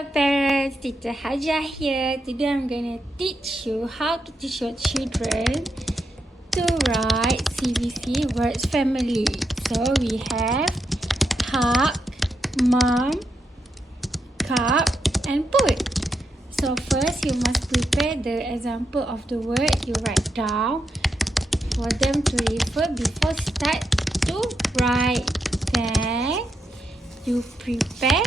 Hello parents, Teacher Hajah here. Today I'm going to teach you how to teach your children to write CVC words family. So we have hug, mom, cup and put. So first you must prepare the example of the word you write down for them to refer before start to write. Then you prepare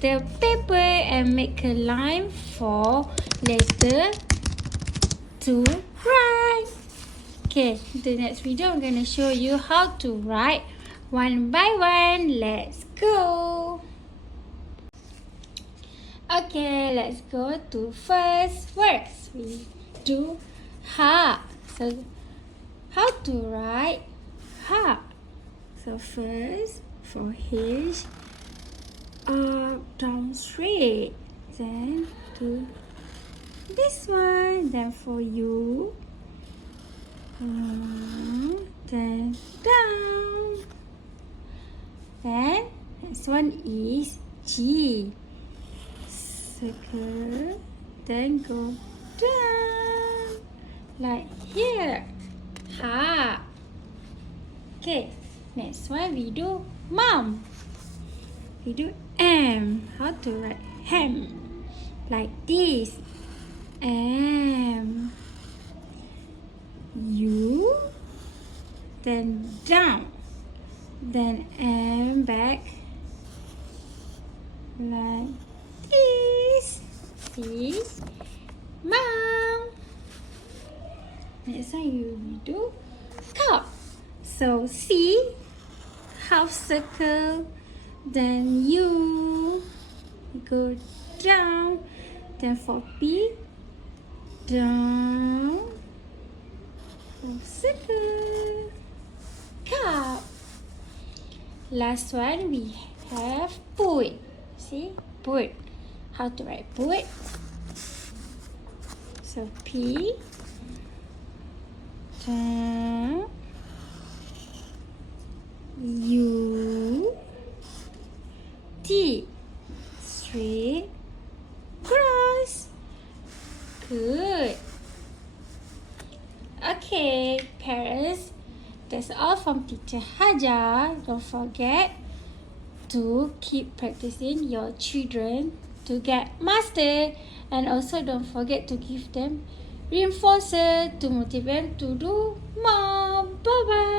the paper and make a line for letter to write. Okay, the next video I'm going to show you how to write one by one. Let's go. Okay, let's go to first words. We do ha. So how to write ha? So first for H, up, down, straight. Then to this one. Then for you, then down. Then next one is G. Circle, then go down like here. Ha. Okay, next one we do mom. We do M. How to write ham? Like this. M. U. Then down. Then M back. Like this. See? Mom. Next one you do cup. So C. Half circle. Then U go down. Then for P, down, circle, cup. Last one we have put. See, put. How to write put? So P, down, U, T, straight, cross. Good. Okay, parents, that's all from Teacher Hajah. Don't forget to keep practicing your children to get master, and also don't forget to give them reinforcer to motivate them to do more. Bye bye.